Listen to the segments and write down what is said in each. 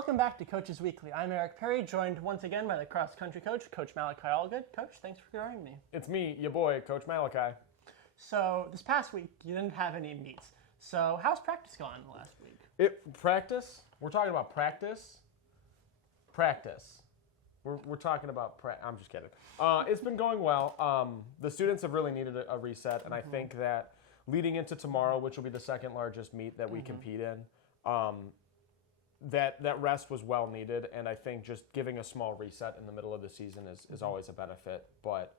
Welcome back to Coaches Weekly. I'm Eric Perry, joined once again by the cross-country coach, Coach Malachi Allgood. Coach, thanks for joining me. It's me, your boy, Coach Malachi. So this past week, you didn't have any meets. So how's practice gone last week? Practice? We're talking about practice? Practice. We're talking about I'm just kidding. It's been going well. The students have really needed a reset, and I think that leading into tomorrow, which will be the second largest meet that we compete in, that rest was well needed, and I think just giving a small reset in the middle of the season is always a benefit. But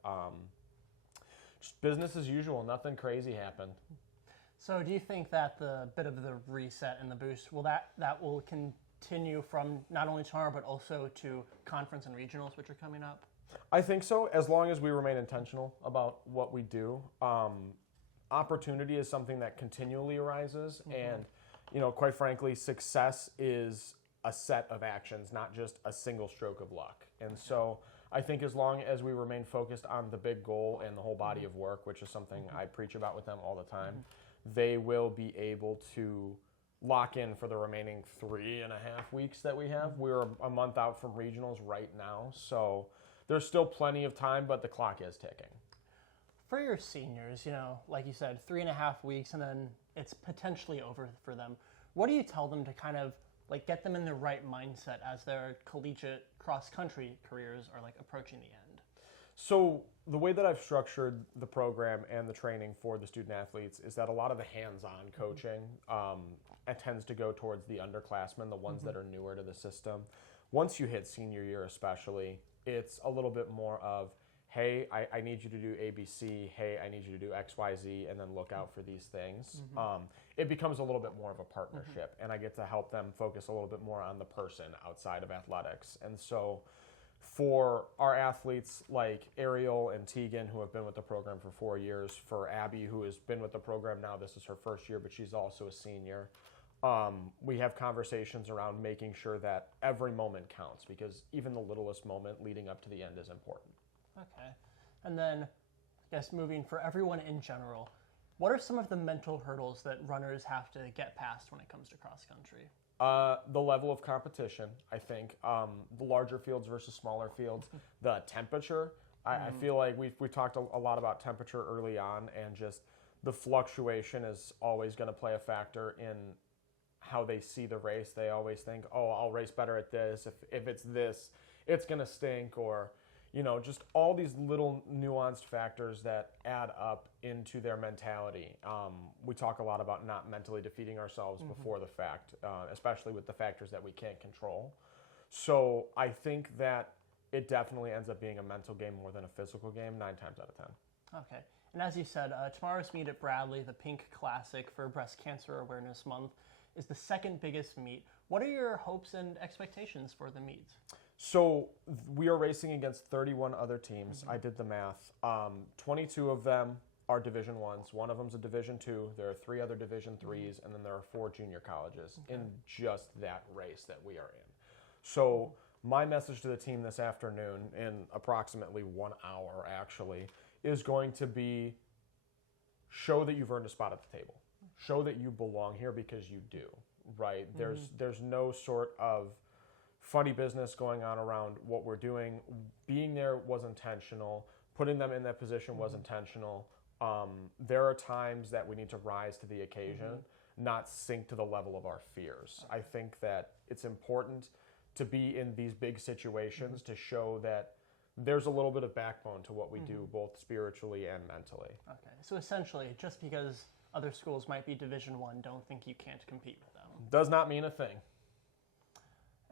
just business as usual, nothing crazy happened. So do you think that the bit of the reset and the boost, that will continue from not only tomorrow but also to conference and regionals, which are coming up? I think so, as long as we remain intentional about what we do. Opportunity is something that continually arises, and quite frankly, success is a set of actions, not just a single stroke of luck. And so I think as long as we remain focused on the big goal and the whole body of work, which is something I preach about with them all the time, they will be able to lock in for the remaining 3.5 weeks that we have. We're a month out from regionals right now, so there's still plenty of time, but the clock is ticking. For your seniors, like you said, 3.5 weeks, and then it's potentially over for them. What do you tell them to kind of get them in the right mindset as their collegiate cross-country careers are approaching the end? So the way that I've structured the program and the training for the student athletes is that a lot of the hands-on coaching it tends to go towards the underclassmen, the ones that are newer to the system. Once you hit senior year especially, it's a little bit more of, hey, I need you to do ABC, hey, I need you to do XYZ, and then look out for these things. It becomes a little bit more of a partnership, and I get to help them focus a little bit more on the person outside of athletics. And so for our athletes like Ariel and Tegan, who have been with the program for 4 years, for Abby, who has been with the program now, this is her first year, but she's also a senior, we have conversations around making sure that every moment counts, because even the littlest moment leading up to the end is important. Okay. And then, I guess moving for everyone in general, what are some of the mental hurdles that runners have to get past when it comes to cross country? The level of competition, I think. The larger fields versus smaller fields. The temperature. I feel like we talked a lot about temperature early on, and just the fluctuation is always going to play a factor in how they see the race. They always think, oh, I'll race better at this. If it's this, it's going to stink, or just all these little nuanced factors that add up into their mentality. We talk a lot about not mentally defeating ourselves before the fact, especially with the factors that we can't control. So I think that it definitely ends up being a mental game more than a physical game 9 times out of 10. Okay. And as you said, tomorrow's meet at Bradley, the Pink Classic for Breast Cancer Awareness Month, is the second biggest meet. What are your hopes and expectations for the meet? So we are racing against 31 other teams. I did the math. 22 of them are Division I's. One of them's a Division II. There are 3 other Division III's, and then there are 4 junior colleges in just that race that we are in. So my message to the team this afternoon, in approximately 1 hour actually, is going to be show that you've earned a spot at the table. Show that you belong here, because you do, right? There's no sort of funny business going on around what we're doing. Being there was intentional. Putting them in that position was intentional. There are times that we need to rise to the occasion, not sink to the level of our fears. I think that it's important to be in these big situations to show that there's a little bit of backbone to what we do, both spiritually and mentally. Okay, so essentially, just because other schools might be Division I, don't think you can't compete with them. Does not mean a thing.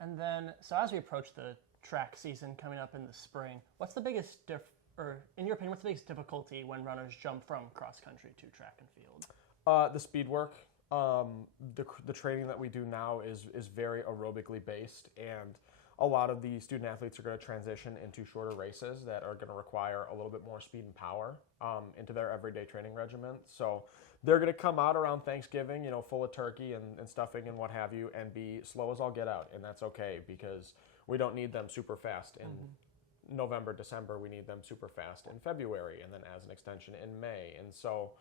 And then, so as we approach the track season coming up in the spring, what's the biggest in your opinion, what's the biggest difficulty when runners jump from cross country to track and field? The speed work. The training that we do now is very aerobically based, and a lot of the student athletes are going to transition into shorter races that are going to require a little bit more speed and power into their everyday training regimen. So they're going to come out around Thanksgiving, full of turkey and stuffing and what have you, and be slow as all get out. And that's okay, because we don't need them super fast in November, December. We need them super fast in February, and then as an extension in May. And so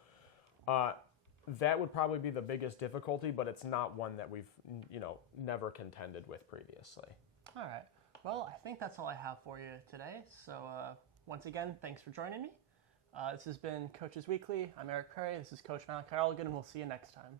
that would probably be the biggest difficulty, but it's not one that we've, never contended with previously. All right. Well, I think that's all I have for you today. So once again, thanks for joining me. This has been Coaches Weekly. I'm Eric Perry. This is Coach Malachi Olgan, and we'll see you next time.